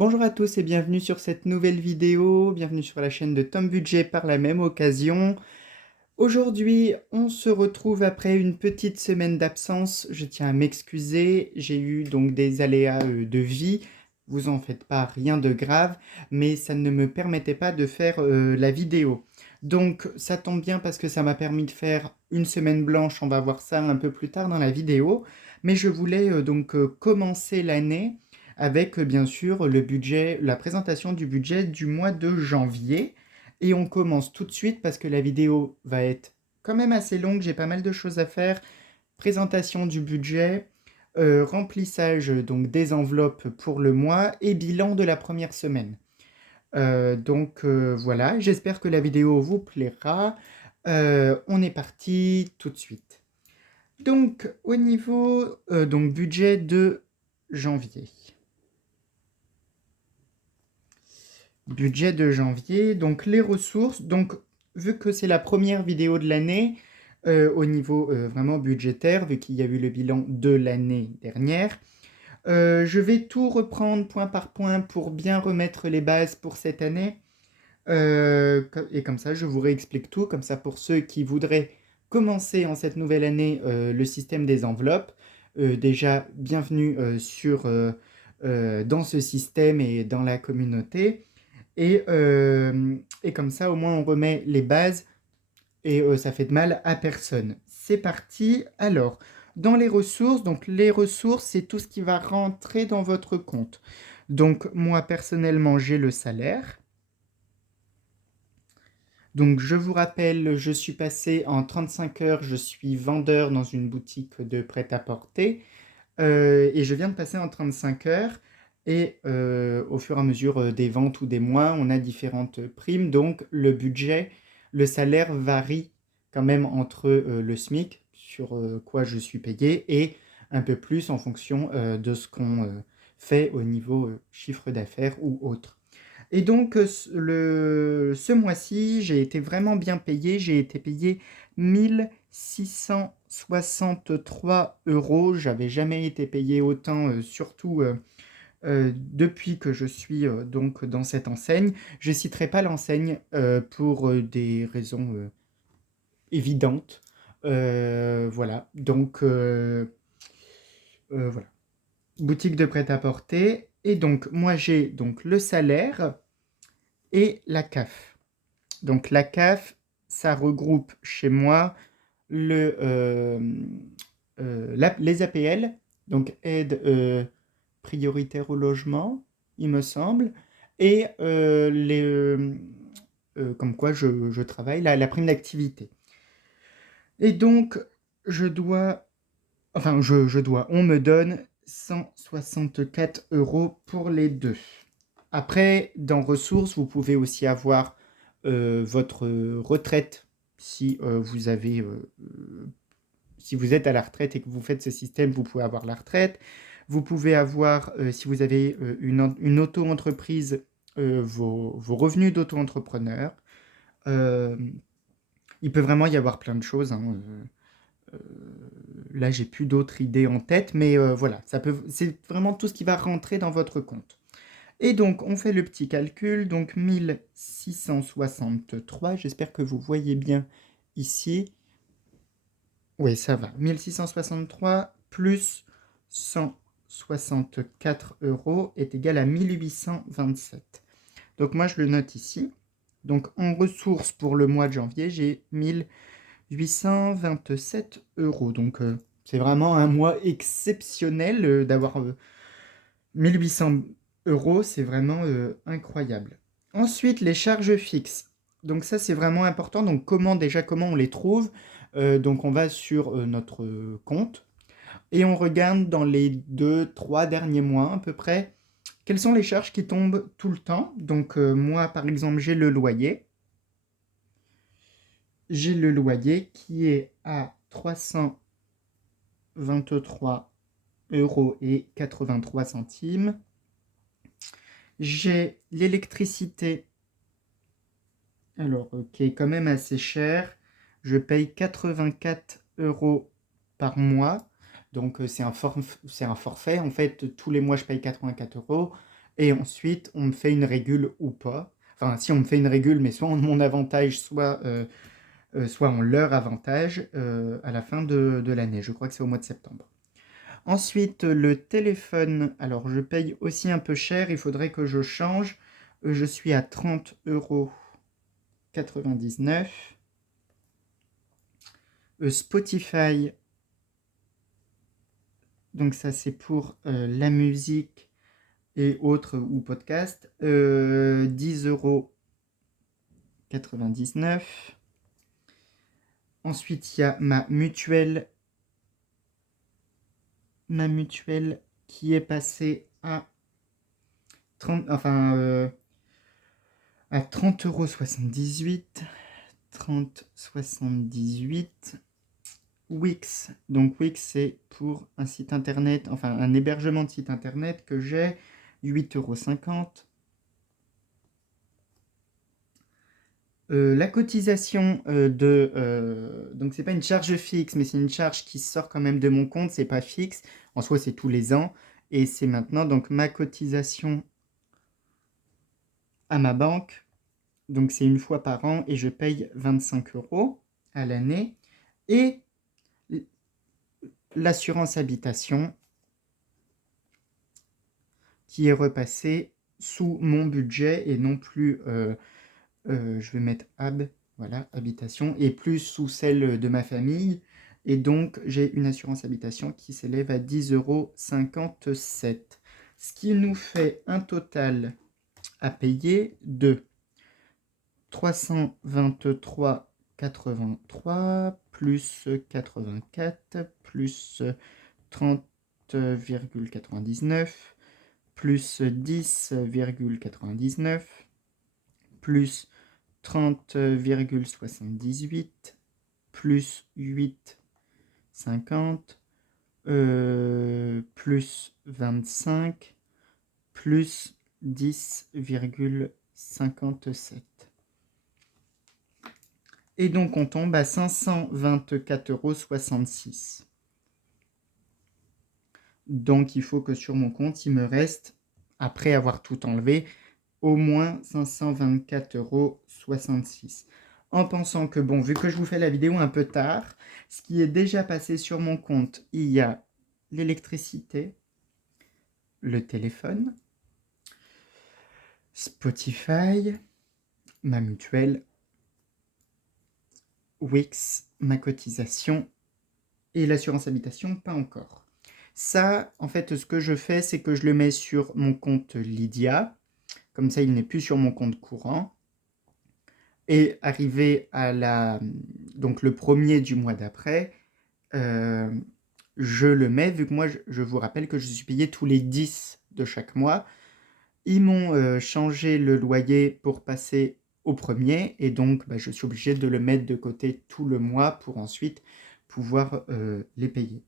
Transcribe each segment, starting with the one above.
Bonjour à tous et bienvenue sur cette nouvelle vidéo, bienvenue sur la chaîne de Tom Budget par la même occasion. Aujourd'hui, on se retrouve après une petite semaine d'absence. Je tiens à m'excuser, j'ai eu donc des aléas de vie. Vous en faites pas, rien de grave, mais ça ne me permettait pas de faire la vidéo. Donc ça tombe bien parce que ça m'a permis de faire une semaine blanche, on va voir ça un peu plus tard dans la vidéo. Mais je voulais commencer l'année avec bien sûr le budget, la présentation du budget du mois de janvier. Et on commence tout de suite parce que la vidéo va être quand même assez longue, j'ai pas mal de choses à faire. Présentation du budget, remplissage donc des enveloppes pour le mois et bilan de la première semaine. Voilà, j'espère que la vidéo vous plaira. On est parti tout de suite. Donc au niveau budget de janvier. Budget de janvier, donc les ressources. Donc, vu que c'est la première vidéo de l'année, au niveau vraiment budgétaire, vu qu'il y a eu le bilan de l'année dernière, je vais tout reprendre point par point pour bien remettre les bases pour cette année. Et comme ça, je vous réexplique tout. Comme ça, pour ceux qui voudraient commencer en cette nouvelle année le système des enveloppes, déjà, bienvenue dans ce système et dans la communauté. Et comme ça, au moins, on remet les bases et ça fait de mal à personne. C'est parti. Alors, dans les ressources, donc les ressources, c'est tout ce qui va rentrer dans votre compte. Donc, moi, personnellement, j'ai le salaire. Donc, je vous rappelle, je suis passé en 35 heures, je suis vendeur dans une boutique de prêt-à-porter. Et je viens de passer en 35 heures. Et au fur et à mesure des ventes ou des mois, on a différentes primes. Donc le budget, le salaire varie quand même entre le SMIC, sur quoi je suis payé, et un peu plus en fonction de ce qu'on fait au niveau chiffre d'affaires ou autre. Et donc, ce mois-ci, j'ai été vraiment bien payé. J'ai été payé 1 663 euros. J'avais jamais été payé autant, surtout depuis que je suis donc dans cette enseigne. Je ne citerai pas l'enseigne pour des raisons évidentes. Voilà. Voilà. Boutique de prêt-à-porter. Et donc, moi, j'ai donc le salaire et la CAF. Donc la CAF, ça regroupe chez moi les APL, donc aide prioritaire au logement, il me semble, et comme quoi je travaille, la prime d'activité. Et donc, je dois, on me donne 164 euros pour les deux. Après, dans ressources, vous pouvez aussi avoir votre retraite si si vous êtes à la retraite et que vous faites ce système, vous pouvez avoir la retraite. Vous pouvez avoir, si vous avez une auto-entreprise, vos revenus d'auto-entrepreneur. Euh, il peut vraiment y avoir plein de choses, hein. Là, j'ai plus d'autres idées en tête, mais voilà, c'est vraiment tout ce qui va rentrer dans votre compte. Et donc, on fait le petit calcul, donc 1663, j'espère que vous voyez bien ici. Oui, ça va. 1663 plus 164 euros est égal à 1827. Donc moi, je le note ici. Donc en ressources pour le mois de janvier, j'ai 1827 euros. Donc c'est vraiment un mois exceptionnel d'avoir 1800 euros. C'est vraiment incroyable. Ensuite, les charges fixes. Donc ça, c'est vraiment important. Donc comment on les trouve? Donc on va sur notre compte et on regarde dans les 2, 3 derniers mois à peu près quelles sont les charges qui tombent tout le temps. Donc moi, par exemple, j'ai le loyer. J'ai le loyer qui est à 323 euros et 83 centimes. J'ai l'électricité, alors qui est quand même assez cher. Je paye 84 euros par mois. Donc c'est un forfait. En fait, tous les mois, je paye 84 euros. Et ensuite, on me fait une régule ou pas. Enfin, si on me fait une régule, mais soit en mon avantage, soit en leur avantage à la fin de l'année. Je crois que c'est au mois de septembre. Ensuite, le téléphone. Alors, je paye aussi un peu cher. Il faudrait que je change. Je suis à 30,99 €. Spotify. Donc ça, c'est pour la musique et autres ou podcasts. 10,99 €. Ensuite, il y a ma mutuelle qui est passée à 30, enfin, à 30,78 €. 30,78 €. Wix. Donc Wix, c'est pour un site internet, enfin un hébergement de site internet que j'ai, 8,50 €. La cotisation donc c'est pas une charge fixe, mais c'est une charge qui sort quand même de mon compte, c'est pas fixe. En soi, c'est tous les ans. Et c'est maintenant donc ma cotisation à ma banque. Donc c'est une fois par an et je paye 25 € à l'année. Et l'assurance habitation qui est repassée sous mon budget et non plus, je vais mettre voilà, habitation, et plus sous celle de ma famille. Et donc, j'ai une assurance habitation qui s'élève à 10,57 €. Ce qui nous fait un total à payer de 323,83 plus 84 plus 30,99 plus 10,99 plus 30,78 plus 8,50 plus 25 plus 10,57. Et donc on tombe à 524,66 €. Donc il faut que sur mon compte, il me reste, après avoir tout enlevé, au moins 524,66 €. En pensant que, bon, vu que je vous fais la vidéo un peu tard, ce qui est déjà passé sur mon compte, il y a l'électricité, le téléphone, Spotify, ma mutuelle, Wix, ma cotisation et l'assurance habitation, pas encore. Ça, en fait, ce que je fais, c'est que je le mets sur mon compte Lydia. Comme ça, il n'est plus sur mon compte courant. Et arrivé donc le 1er du mois d'après, je le mets, vu que moi, je vous rappelle que je suis payé tous les 10 de chaque mois. Ils m'ont changé le loyer pour passer au 1er, et donc je suis obligé de le mettre de côté tout le mois pour ensuite pouvoir les payer.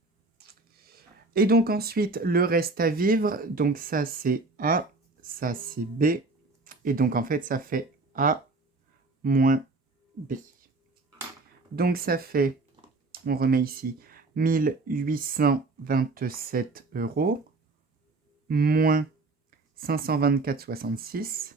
Et donc ensuite, le reste à vivre, donc ça c'est A, ça c'est B, et donc en fait ça fait A moins B. Donc ça fait, on remet ici, 1827 € moins 524,66,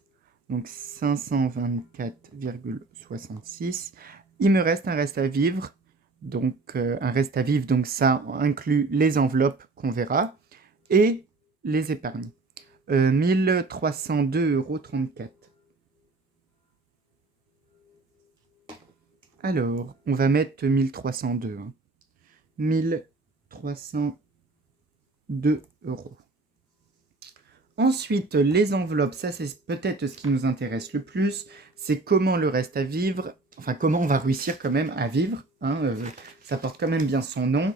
donc 524,66. Il me reste un reste à vivre, donc un reste à vivre, donc ça inclut les enveloppes qu'on verra et les épargnes. 1302,34 €. Alors, on va mettre 1302. 1302 €. Ensuite, les enveloppes, ça c'est peut-être ce qui nous intéresse le plus, c'est comment le reste à vivre, enfin comment on va réussir quand même à vivre, hein, ça porte quand même bien son nom,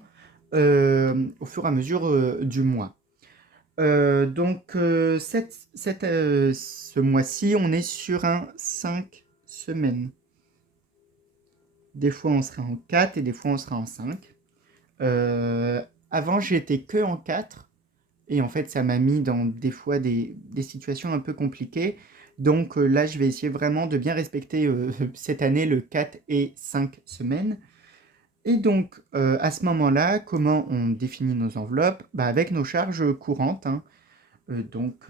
au fur et à mesure du mois. Donc ce mois-ci, on est sur un 5 semaines. Des fois on sera en 4 et des fois on sera en 5. Avant j'étais que en 4. Et en fait, ça m'a mis dans des fois des situations un peu compliquées. Donc là, je vais essayer vraiment de bien respecter cette année le 4 et 5 semaines. Et donc, à ce moment-là, comment on définit nos enveloppes? Avec nos charges courantes, hein. Donc,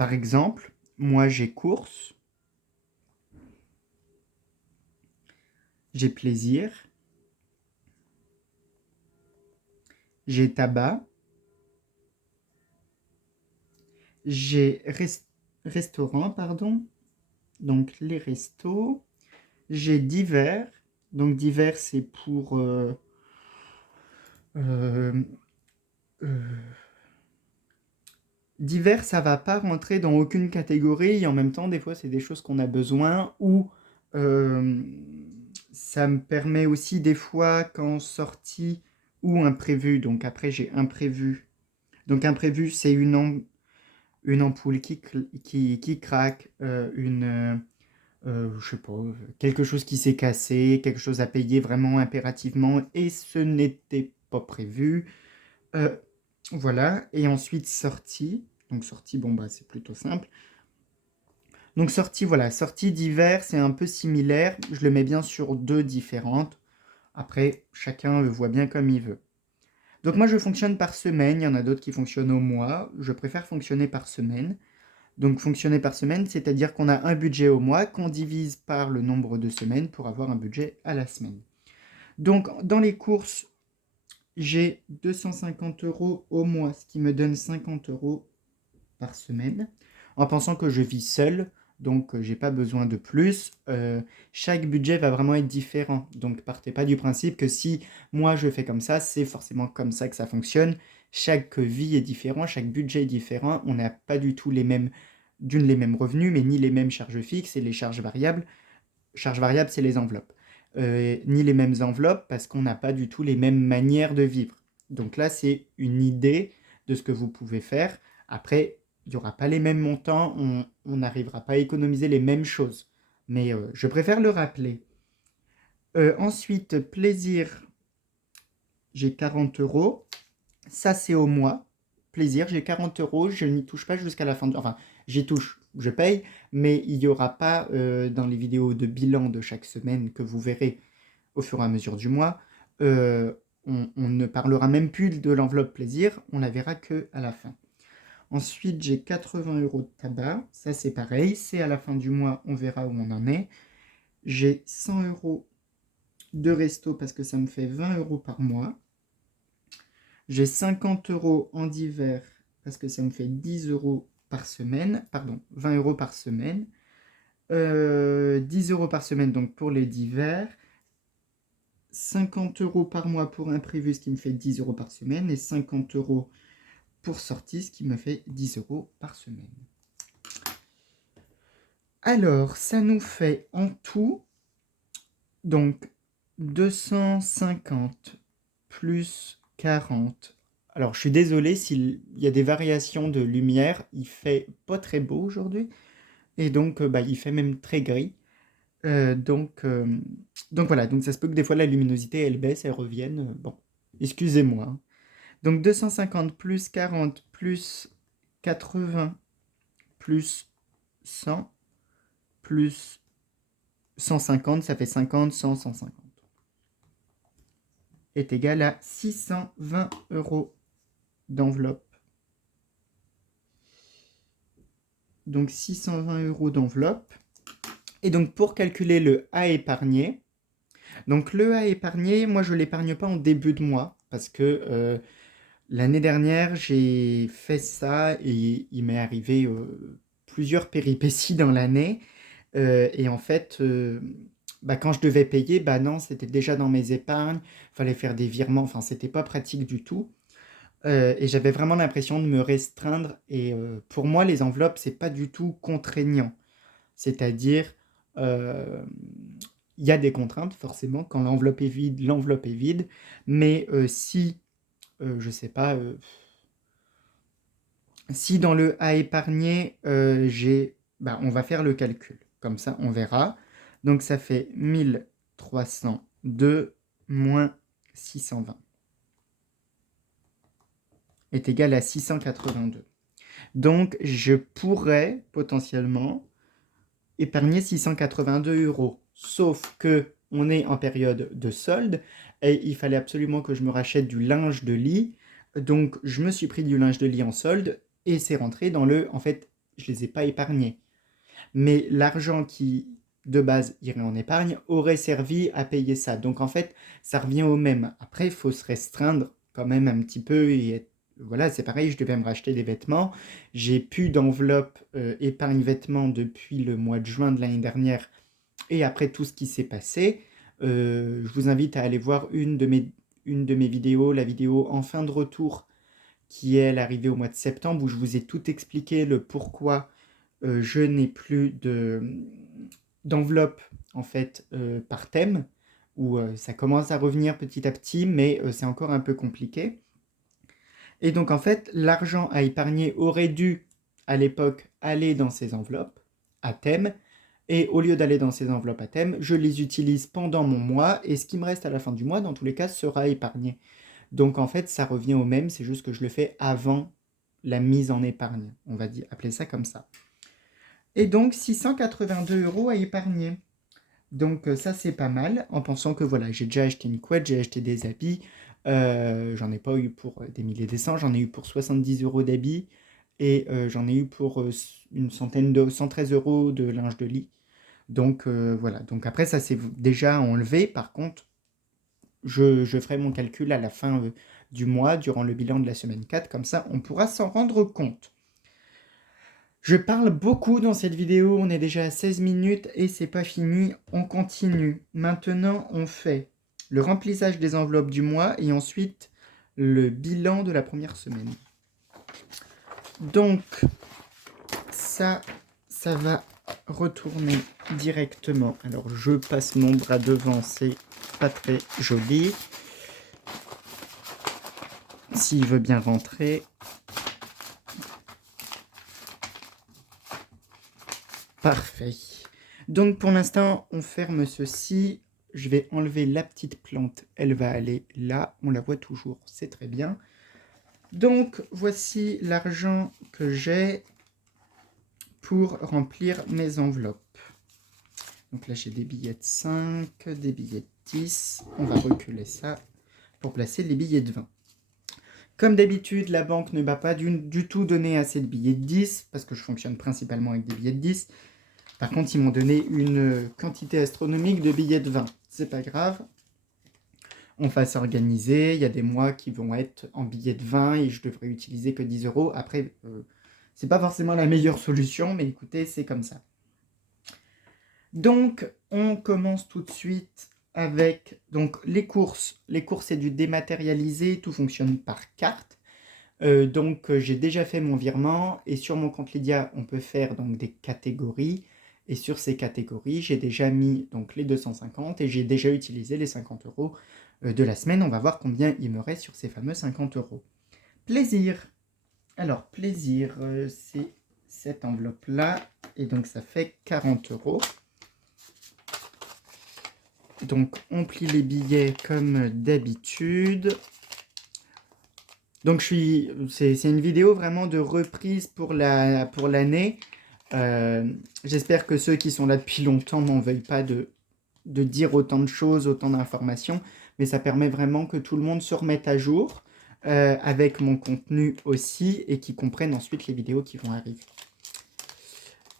Par exemple, moi j'ai courses, j'ai plaisir, j'ai tabac, j'ai restaurant, pardon, donc les restos, j'ai divers, donc divers c'est pour euh, euh, divers, ça va pas rentrer dans aucune catégorie et en même temps, des fois, c'est des choses qu'on a besoin ou euh, ça me permet aussi des fois quand sortie ou imprévu. Donc après, j'ai imprévu. Donc imprévu, c'est une ampoule qui craque, je sais pas, quelque chose qui s'est cassé, quelque chose à payer vraiment impérativement et ce n'était pas prévu. Euh, voilà, et ensuite sortie. Donc sortie, bon bah c'est plutôt simple. Donc sortie, voilà, sortie d'hiver, c'est un peu similaire. Je le mets bien sur deux différentes. Après, chacun le voit bien comme il veut. Donc moi je fonctionne par semaine, il y en a d'autres qui fonctionnent au mois. Je préfère fonctionner par semaine. Donc fonctionner par semaine, c'est-à-dire qu'on a un budget au mois qu'on divise par le nombre de semaines pour avoir un budget à la semaine. Donc dans les courses, j'ai 250 euros au mois, ce qui me donne 50 euros par semaine, en pensant que je vis seul, donc j'ai pas besoin de plus. Chaque budget va vraiment être différent, donc partez pas du principe que si moi je fais comme ça, c'est forcément comme ça que ça fonctionne. Chaque vie est différent, chaque budget est différent, on n'a pas du tout les mêmes revenus, mais ni les mêmes charges fixes et les charges variables. Charges variables, c'est les enveloppes. Ni les mêmes enveloppes parce qu'on n'a pas du tout les mêmes manières de vivre. Donc là, c'est une idée de ce que vous pouvez faire. Après, il n'y aura pas les mêmes montants, on n'arrivera pas à économiser les mêmes choses. Mais je préfère le rappeler. Ensuite, plaisir, j'ai 40 euros. Ça, c'est au mois. Plaisir, j'ai 40 euros. Je n'y touche pas jusqu'à la fin. Enfin, j'y touche, je paye. Mais il n'y aura pas dans les vidéos de bilan de chaque semaine que vous verrez au fur et à mesure du mois. euh, on ne parlera même plus de l'enveloppe plaisir. On la verra que à la fin. Ensuite, j'ai 80 euros de tabac. Ça, c'est pareil. C'est à la fin du mois, on verra où on en est. J'ai 100 euros de resto parce que ça me fait 20 euros par mois. J'ai 50 euros en divers parce que ça me fait 10 euros par semaine. Pardon, 20 euros par semaine. 10 euros par semaine donc pour les divers. 50 euros par mois pour imprévu, ce qui me fait 10 euros par semaine. Et 50 euros pour sortie, ce qui me fait 10 euros par semaine. Alors, ça nous fait en tout, donc, 250 plus 40. Alors, je suis désolé s'il y a des variations de lumière. Il fait pas très beau aujourd'hui. Et donc, bah, il fait même très gris. Euh, donc, euh, donc voilà, donc ça se peut que des fois la luminosité, elle baisse, elle revienne. Bon, excusez-moi, hein. Donc 250 plus 40 plus 80 plus 100 plus 150, ça fait 50, 100, 150. Est égal à 620 euros d'enveloppe. Donc 620 euros d'enveloppe. Et donc pour calculer le A épargné, donc le A épargné, moi je ne l'épargne pas en début de mois parce que l'année dernière j'ai fait ça et il m'est arrivé plusieurs péripéties dans l'année. Et en fait, bah, quand je devais payer, bah non, c'était déjà dans mes épargnes, fallait faire des virements, enfin c'était pas pratique du tout. Et j'avais vraiment l'impression de me restreindre. Et pour moi, les enveloppes, c'est pas du tout contraignant. C'est-à-dire, euh, il y a des contraintes, forcément. Quand l'enveloppe est vide. Mais si, je sais pas, si dans le à épargner, bah, on va faire le calcul. Comme ça, on verra. Donc ça fait 1302 moins 620 est égal à 682. Donc, je pourrais potentiellement épargner 682 euros. Sauf que on est en période de solde et il fallait absolument que je me rachète du linge de lit. Donc, je me suis pris du linge de lit en solde et c'est rentré dans le. En fait, je les ai pas épargnés. Mais l'argent qui, de base, irait en épargne, aurait servi à payer ça. Donc en fait, ça revient au même. Après, il faut se restreindre quand même un petit peu et voilà, c'est pareil, je devais me racheter des vêtements. J'ai plus d'enveloppe épargne vêtements depuis le mois de juin de l'année dernière et après tout ce qui s'est passé. Je vous invite à aller voir une de mes vidéos, la vidéo en fin de retour qui est l'arrivée au mois de septembre où je vous ai tout expliqué le pourquoi je n'ai plus d'enveloppe en fait par thème, où ça commence à revenir petit à petit, mais c'est encore un peu compliqué. Et donc en fait, l'argent à épargner aurait dû à l'époque aller dans ces enveloppes à thème, et au lieu d'aller dans ces enveloppes à thème, je les utilise pendant mon mois, et ce qui me reste à la fin du mois, dans tous les cas, sera épargné. Donc en fait, ça revient au même, c'est juste que je le fais avant la mise en épargne, on va dire, appeler ça comme ça. Et donc 682 € à épargner. Donc ça c'est pas mal, en pensant que voilà, j'ai déjà acheté une couette, j'ai acheté des habits, j'en ai pas eu pour des milliers des cents, j'en ai eu pour 70 € d'habits, et j'en ai eu pour une centaine de 113 € de linge de lit. Donc voilà, donc après ça c'est déjà enlevé, par contre je ferai mon calcul à la fin du mois, durant le bilan de la semaine 4, comme ça on pourra s'en rendre compte. Je parle beaucoup dans cette vidéo, on est déjà à 16 minutes et c'est pas fini, on continue. Maintenant, on fait le remplissage des enveloppes du mois et ensuite le bilan de la première semaine. Donc, ça va retourner directement. Alors, je passe mon bras devant, c'est pas très joli. S'il veut bien rentrer. Parfait. Donc pour l'instant, on ferme ceci. Je vais enlever la petite plante. Elle va aller là. On la voit toujours. C'est très bien. Donc voici l'argent que j'ai pour remplir mes enveloppes. Donc là, j'ai des billets de 5, des billets de 10. On va reculer ça pour placer les billets de 20. Comme d'habitude, la banque ne m'a pas du tout donné assez de billets de 10 parce que je fonctionne principalement avec des billets de 10. Par contre, ils m'ont donné une quantité astronomique de billets de 20. C'est pas grave. On va s'organiser. Il y a des mois qui vont être en billets de 20 et je devrais utiliser que 10 €. Après, c'est pas forcément la meilleure solution, mais écoutez, c'est comme ça. Donc, on commence tout de suite avec donc, les courses. Les courses, c'est du dématérialisé. Tout fonctionne par carte. Donc, j'ai déjà fait mon virement. Et sur mon compte Lydia, on peut faire donc, des catégories. Et sur ces catégories, j'ai déjà mis donc, les 250 et j'ai déjà utilisé les 50 € de la semaine. On va voir combien il me reste sur ces fameux 50 €. Plaisir. Alors, plaisir, c'est cette enveloppe-là. Et donc, ça fait 40 €. Donc, on plie les billets comme d'habitude. Donc, c'est une vidéo vraiment de reprise pour l'année. J'espère que ceux qui sont là depuis longtemps m'en veuillent pas de dire autant de choses, autant d'informations, mais ça permet vraiment que tout le monde se remette à jour avec mon contenu aussi et qu'ils comprennent ensuite les vidéos qui vont arriver.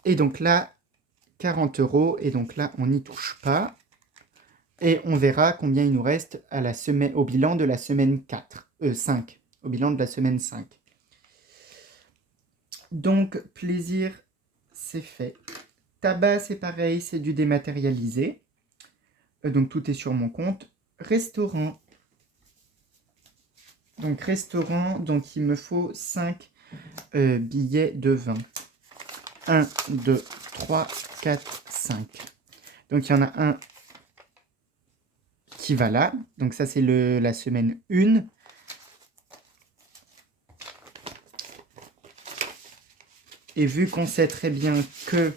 Et donc là, 40 €, et donc là, on n'y touche pas. Et on verra combien il nous reste à la semaine, au bilan de la semaine 5. Au bilan de la semaine 5. Donc, plaisir, c'est fait. Tabac, c'est pareil, c'est du dématérialisé. Donc, tout est sur mon compte. Restaurant. Donc, restaurant, donc il me faut 5 billets de 20. 1, 2, 3, 4, 5. Donc, il y en a un qui va là. Donc, ça, c'est la semaine 1. Et vu qu'on sait très bien que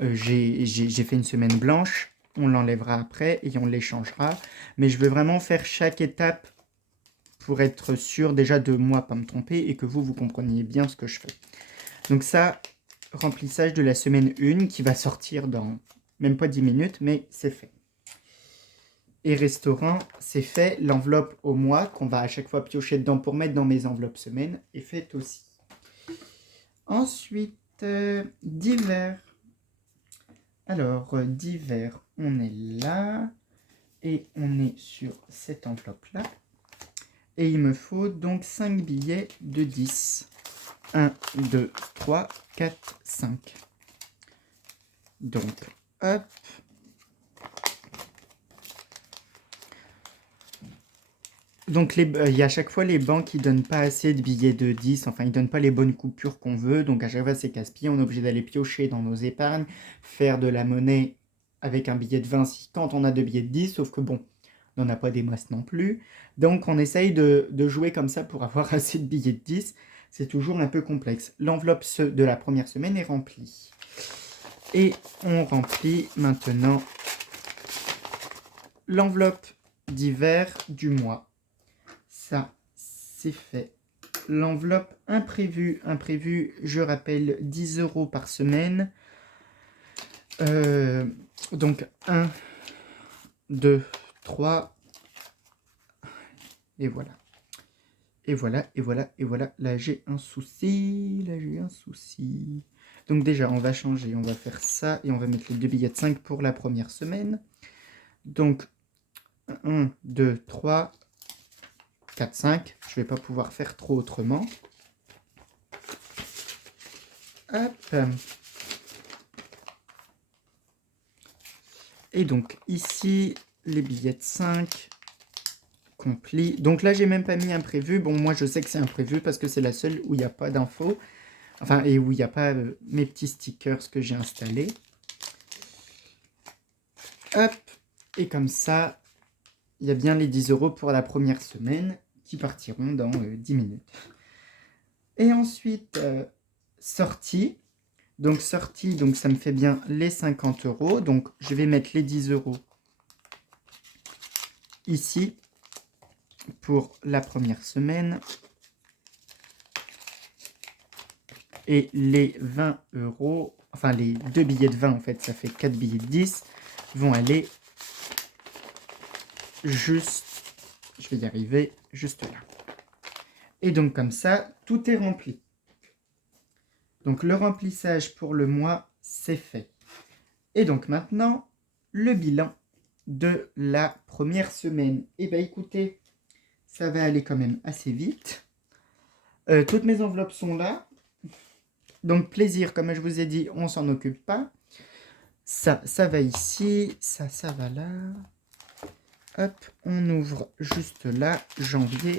j'ai fait une semaine blanche, on l'enlèvera après et on l'échangera. Mais je veux vraiment faire chaque étape pour être sûr déjà de moi pas me tromper et que vous compreniez bien ce que je fais. Donc ça, remplissage de la semaine 1 qui va sortir dans même pas 10 minutes, mais c'est fait. Et restaurant, c'est fait. L'enveloppe au mois qu'on va à chaque fois piocher dedans pour mettre dans mes enveloppes semaine est faite aussi. Ensuite, divers. Alors, divers, on est là. Et on est sur cette enveloppe-là. Et il me faut donc 5 billets de 10. 1, 2, 3, 4, 5. Donc, hop. Donc, il y a à chaque fois les banques qui ne donnent pas assez de billets de 10. Enfin, ils ne donnent pas les bonnes coupures qu'on veut. Donc, à chaque fois, c'est casse-pied. On est obligé d'aller piocher dans nos épargnes, faire de la monnaie avec un billet de 20 quand on a 2 billets de 10. Sauf que bon, on n'en a pas des masses non plus. Donc, on essaye de jouer comme ça pour avoir assez de billets de 10. C'est toujours un peu complexe. L'enveloppe de la première semaine est remplie. Et on remplit maintenant l'enveloppe d'hiver du mois. Ça, c'est fait. L'enveloppe imprévue, je rappelle, 10 € par semaine. Donc 1, 2, 3. Et voilà. Et voilà, et voilà, et voilà. Là, j'ai un souci. Donc déjà, on va changer. On va faire ça. Et on va mettre les 2 billets de 5 pour la première semaine. Donc, 1, 2, 3, 4, 5. Je ne vais pas pouvoir faire trop autrement. Hop. Et donc, ici, les billets de 5. Complis. Donc là, j'ai même pas mis imprévu. Bon, moi, je sais que c'est imprévu parce que c'est la seule où il n'y a pas d'infos. Enfin, et où il n'y a pas mes petits stickers que j'ai installés. Hop. Et comme ça, il y a bien les 10 € pour la première semaine qui partiront dans 10 minutes. Et ensuite, sortie. Donc, sortie, donc ça me fait bien les 50 €. Donc, je vais mettre les 10 € ici pour la première semaine. Et les 20 €, enfin les 2 billets de 20 en fait, ça fait 4 billets de 10, vont aller juste, je vais y arriver, juste là. Et donc comme ça, tout est rempli. Donc le remplissage pour le mois, c'est fait. Et donc maintenant, le bilan de la première semaine. Eh bien écoutez, ça va aller quand même assez vite. Toutes mes enveloppes sont là. Donc plaisir, comme je vous ai dit, on s'en occupe pas. Ça va ici, ça va là. Hop, on ouvre juste là, janvier.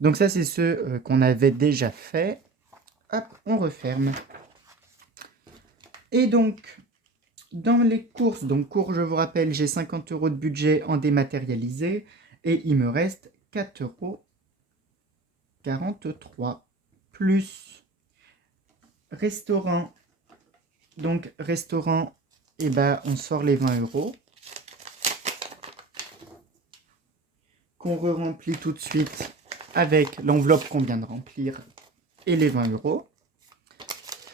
Donc ça, c'est ceux qu'on avait déjà fait. Hop, on referme. Et donc, dans les courses, donc courses, je vous rappelle, j'ai 50 € de budget en dématérialisé. Et il me reste 4,43 € plus restaurant. Donc, restaurant, eh ben, on sort les 20 € qu'on re-remplit tout de suite avec l'enveloppe qu'on vient de remplir et les 20 €.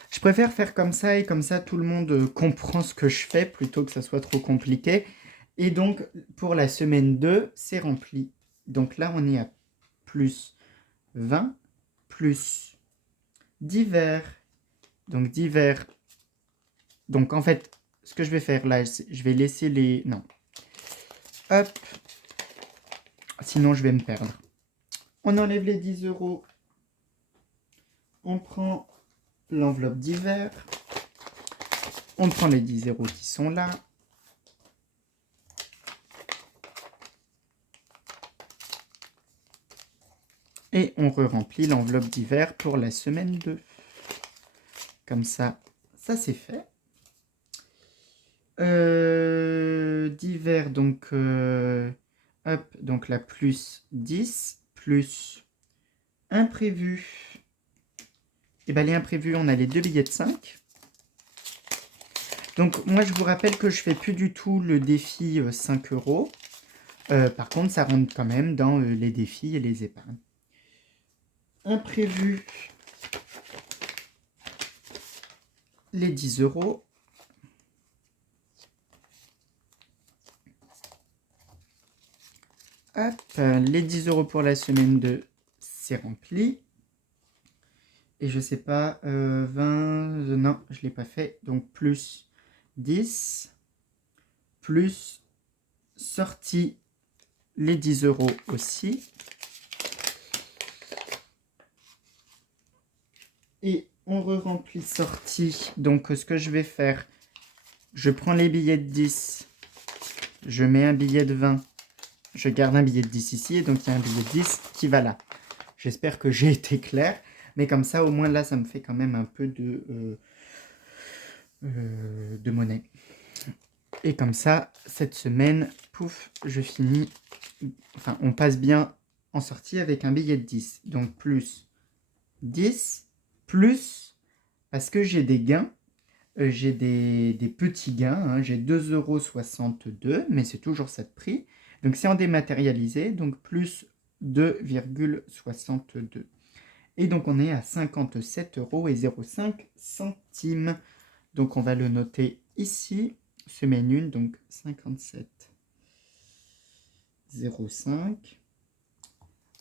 Je préfère faire comme ça et comme ça tout le monde comprend ce que je fais plutôt que ça soit trop compliqué. Et donc, pour la semaine 2, c'est rempli. Donc là, on est à plus 20, plus divers. Donc divers. Donc en fait, ce que je vais faire là, je vais laisser les... Non. Hop. Sinon, je vais me perdre. On enlève les 10 €. On prend l'enveloppe divers. On prend les 10 € qui sont là. Et on re-remplit l'enveloppe d'hiver pour la semaine 2. Comme ça, ça c'est fait. D'hiver, donc, hop, donc la plus 10, plus imprévu. Et bien les imprévus, on a les 2 billets de 5. Donc moi je vous rappelle que je fais plus du tout le défi 5 €. Par contre, ça rentre quand même dans les défis et les épargnes. Imprévu, les 10 €. Hop, les 10 € pour la semaine 2, c'est rempli. Et je sais pas, 20, non, je l'ai pas fait. Donc plus 10, plus sortie les 10 euros aussi. Et on re-remplit sortie. Donc ce que je vais faire, je prends les billets de 10, je mets un billet de 20, je garde un billet de 10 ici, et donc il y a un billet de 10 qui va là. J'espère que j'ai été clair, mais comme ça, au moins là, ça me fait quand même un peu de monnaie. Et comme ça, cette semaine, pouf, je finis, enfin, on passe bien en sortie avec un billet de 10. Donc plus 10, plus, parce que j'ai des gains, j'ai des petits gains, hein, j'ai 2,62 €, mais c'est toujours ça de prix. Donc c'est en dématérialisé, donc plus 2,62 €. Et donc on est à 57,05 €. Donc on va le noter ici, semaine 1, donc 57,05 €.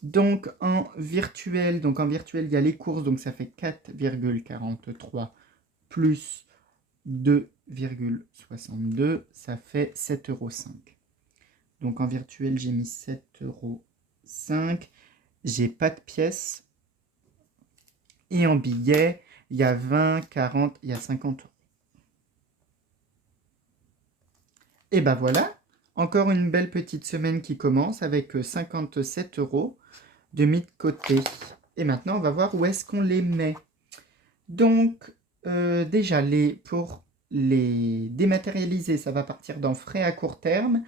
Donc en virtuel, il y a les courses, donc ça fait 4,43 plus 2,62, ça fait 7,05 €. Donc en virtuel, j'ai mis 7,05 €. J'ai pas de pièces. Et en billets, il y a 20, 40, il y a 50 €. Et ben voilà, encore une belle petite semaine qui commence avec 57 € de mis de côté. Et maintenant, on va voir où est-ce qu'on les met. Donc, déjà, pour les dématérialiser, ça va partir dans frais à court terme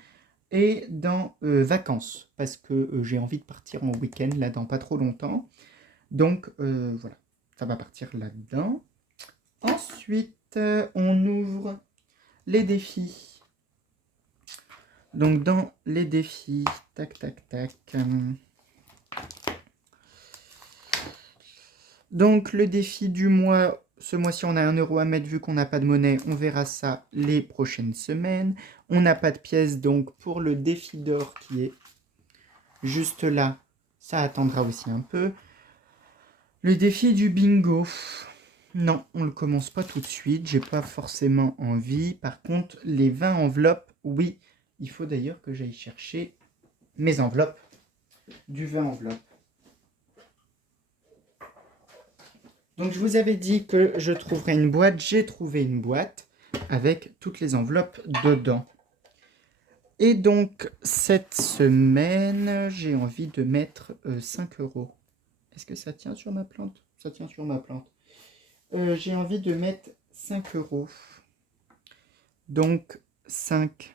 et dans vacances, parce que j'ai envie de partir en week-end, là, dans pas trop longtemps. Donc, voilà, ça va partir là-dedans. Ensuite, on ouvre les défis. Donc, dans les défis, tac, tac, tac. Donc, le défi du mois, ce mois-ci, on a 1 € à mettre vu qu'on n'a pas de monnaie. On verra ça les prochaines semaines. On n'a pas de pièces, donc pour le défi d'or qui est juste là, ça attendra aussi un peu. Le défi du bingo. Non, on ne le commence pas tout de suite. J'ai pas forcément envie. Par contre, les 20 enveloppes, oui. Il faut d'ailleurs que j'aille chercher mes enveloppes. Du 20 enveloppes. Donc, je vous avais dit que je trouverais une boîte. J'ai trouvé une boîte avec toutes les enveloppes dedans. Et donc, cette semaine, j'ai envie de mettre 5 €. Est-ce que ça tient sur ma plante? Ça tient sur ma plante. J'ai envie de mettre 5 €. Donc, 5.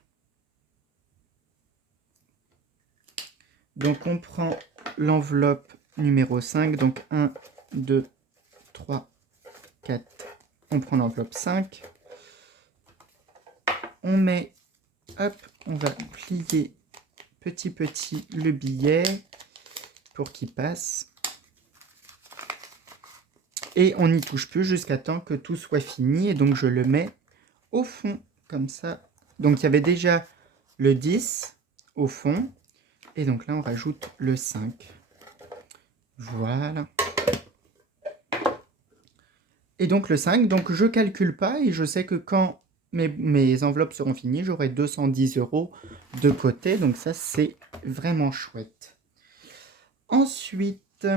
Donc, on prend l'enveloppe numéro 5. Donc, 1, 2, 3, 4. On prend l'enveloppe 5. On met, hop, on va plier petit le billet pour qu'il passe. Et on n'y touche plus jusqu'à temps que tout soit fini. Et donc, je le mets au fond, comme ça. Donc, il y avait déjà le 10 au fond. Et donc là, on rajoute le 5. Voilà. Et donc, le 5, donc je calcule pas et je sais que quand mes enveloppes seront finies, j'aurai 210 € de côté. Donc ça, c'est vraiment chouette. Ensuite,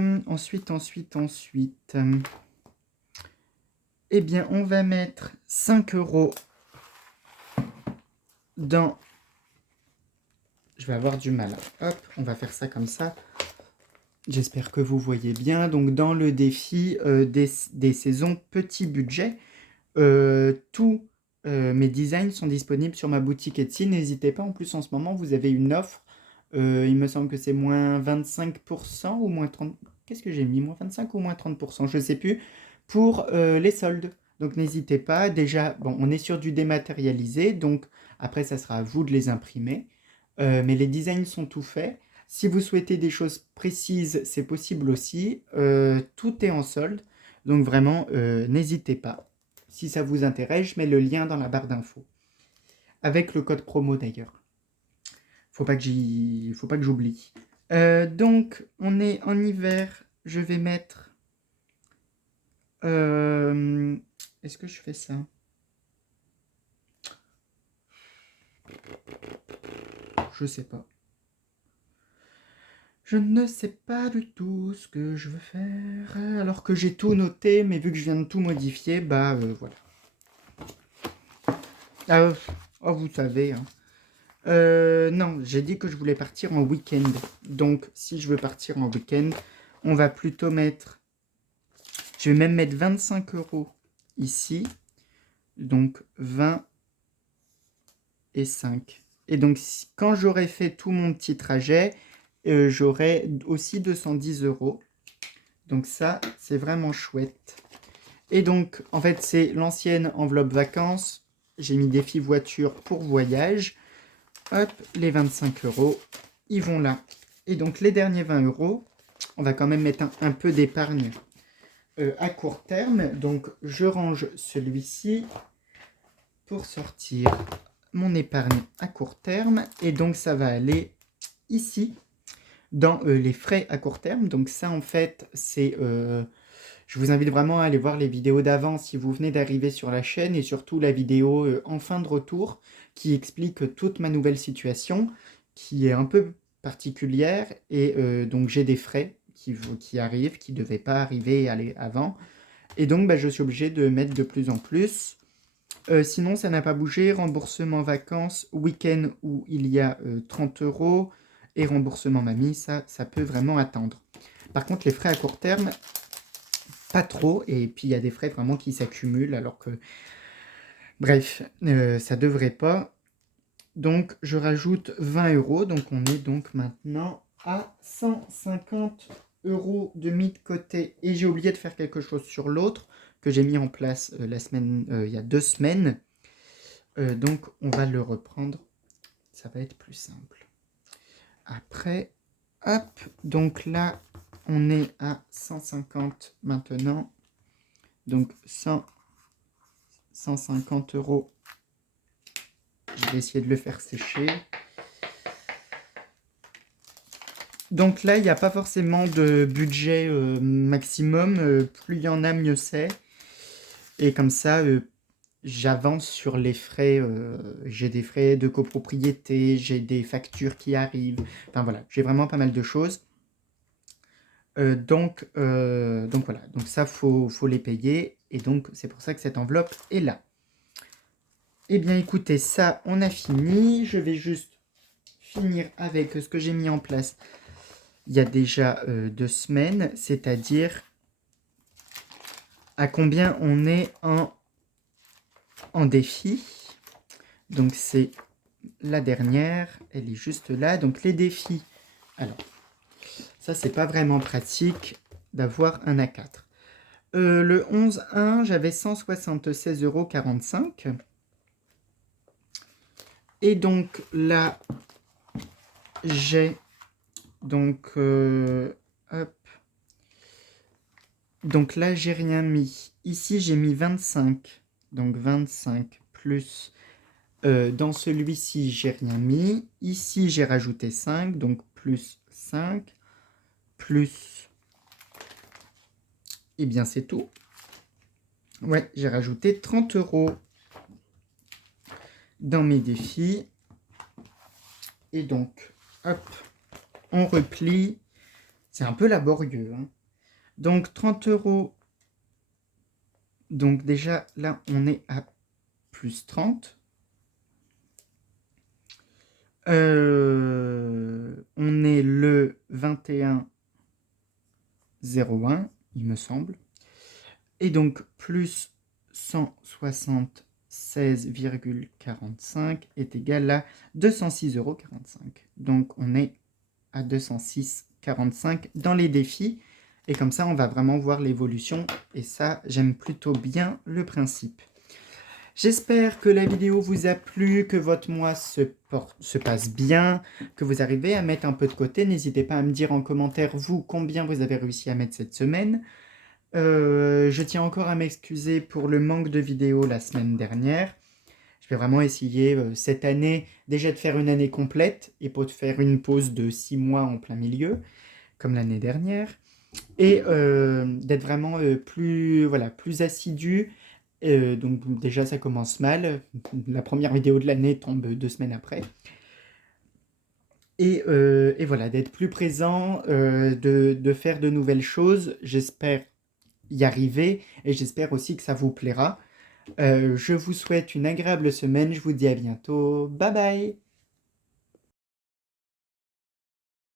eh bien, on va mettre 5 € dans... Je vais avoir du mal. Hop, on va faire ça comme ça. J'espère que vous voyez bien. Donc, dans le défi des saisons petit budget, tous mes designs sont disponibles sur ma boutique Etsy. N'hésitez pas. En plus, en ce moment, vous avez une offre. Il me semble que c'est moins 25% ou moins 30%. Qu'est-ce que j'ai mis? Moins 25 ou moins 30%, je ne sais plus. Pour les soldes. Donc, n'hésitez pas. Déjà, bon, on est sur du dématérialisé. Donc, après, ça sera à vous de les imprimer. Mais les designs sont tout faits. Si vous souhaitez des choses précises, c'est possible aussi. Tout est en solde. Donc, vraiment, n'hésitez pas. Si ça vous intéresse, je mets le lien dans la barre d'infos. Avec le code promo d'ailleurs. Faut pas que j'oublie. Donc, on est en hiver. Je vais mettre Est-ce que je fais ça? Je sais pas. Je ne sais pas du tout ce que je veux faire, alors que j'ai tout noté, mais vu que je viens de tout modifier, bah voilà. Ah, oh, vous savez, hein. Non, j'ai dit que je voulais partir en week-end. Donc, si je veux partir en week-end, on va plutôt mettre... Je vais même mettre 25 € ici. Donc, 20 et 5. Et donc, quand j'aurai fait tout mon petit trajet, j'aurai aussi 210 €. Donc ça, c'est vraiment chouette. Et donc, en fait, c'est l'ancienne enveloppe vacances. J'ai mis défi voiture pour voyage. Hop, les 25 €, ils vont là. Et donc, les derniers 20 €, on va quand même mettre un peu d'épargne à court terme. Donc, je range celui-ci pour sortir mon épargne à court terme. Et donc, ça va aller ici, dans les frais à court terme. Donc, ça, en fait, c'est... je vous invite vraiment à aller voir les vidéos d'avant si vous venez d'arriver sur la chaîne et surtout la vidéo en fin de retour qui explique toute ma nouvelle situation qui est un peu particulière et donc j'ai des frais qui arrivent, qui ne devaient pas arriver avant et donc bah, je suis obligé de mettre de plus en plus. Sinon ça n'a pas bougé, remboursement vacances, week-end où il y a 30 € et remboursement mamie, ça peut vraiment attendre. Par contre les frais à court terme, pas trop, et puis il y a des frais vraiment qui s'accumulent alors que, bref, ça devrait pas. Donc je rajoute 20 €, donc on est donc maintenant à 150 € de mis de côté. Et j'ai oublié de faire quelque chose sur l'autre que j'ai mis en place il y a 2 semaines. Donc on va le reprendre, ça va être plus simple. Après, hop, donc là on est à 150 maintenant. Donc 150 €. Je vais essayer de le faire sécher. Donc là, il n'y a pas forcément de budget maximum. Plus il y en a, mieux c'est. Et comme ça, j'avance sur les frais. J'ai des frais de copropriété, j'ai des factures qui arrivent. Enfin voilà, j'ai vraiment pas mal de choses. Donc voilà, donc ça, faut les payer. Et donc, c'est pour ça que cette enveloppe est là. Eh bien, écoutez, ça, on a fini. Je vais juste finir avec ce que j'ai mis en place il y a déjà 2 semaines, c'est-à-dire à combien on est en défi. Donc, c'est la dernière, elle est juste là. Donc, les défis. Alors, ça, c'est pas vraiment pratique d'avoir un A4. Le 11-1, j'avais 176,45 €. Et donc là, j'ai donc hop. Donc là, j'ai rien mis. Ici, j'ai mis 25. Donc 25 plus dans celui-ci, j'ai rien mis. Ici, j'ai rajouté 5, donc plus 5 plus eh bien, c'est tout. Ouais, j'ai rajouté 30 € dans mes défis. Et donc, hop, on replie. C'est un peu laborieux, hein. Donc, 30 €. Donc, déjà, là, on est à plus 30. On est le 21-01, il me semble. Et donc, plus 176,45 est égal à 206,45 €. Donc, on est à 206,45 dans les défis. Et comme ça, on va vraiment voir l'évolution. Et ça, j'aime plutôt bien le principe. J'espère que la vidéo vous a plu, que votre mois se passe bien, que vous arrivez à mettre un peu de côté. N'hésitez pas à me dire en commentaire, vous, combien vous avez réussi à mettre cette semaine. Je tiens encore à m'excuser pour le manque de vidéos la semaine dernière. Je vais vraiment essayer cette année déjà de faire une année complète et pas de faire une pause de 6 mois en plein milieu, comme l'année dernière. et d'être vraiment plus assidu. Donc déjà ça commence mal, la première vidéo de l'année tombe 2 semaines après. Et voilà, d'être plus présent, de faire de nouvelles choses. J'espère y arriver et j'espère aussi que ça vous plaira. Je vous souhaite une agréable semaine, je vous dis à bientôt. Bye bye!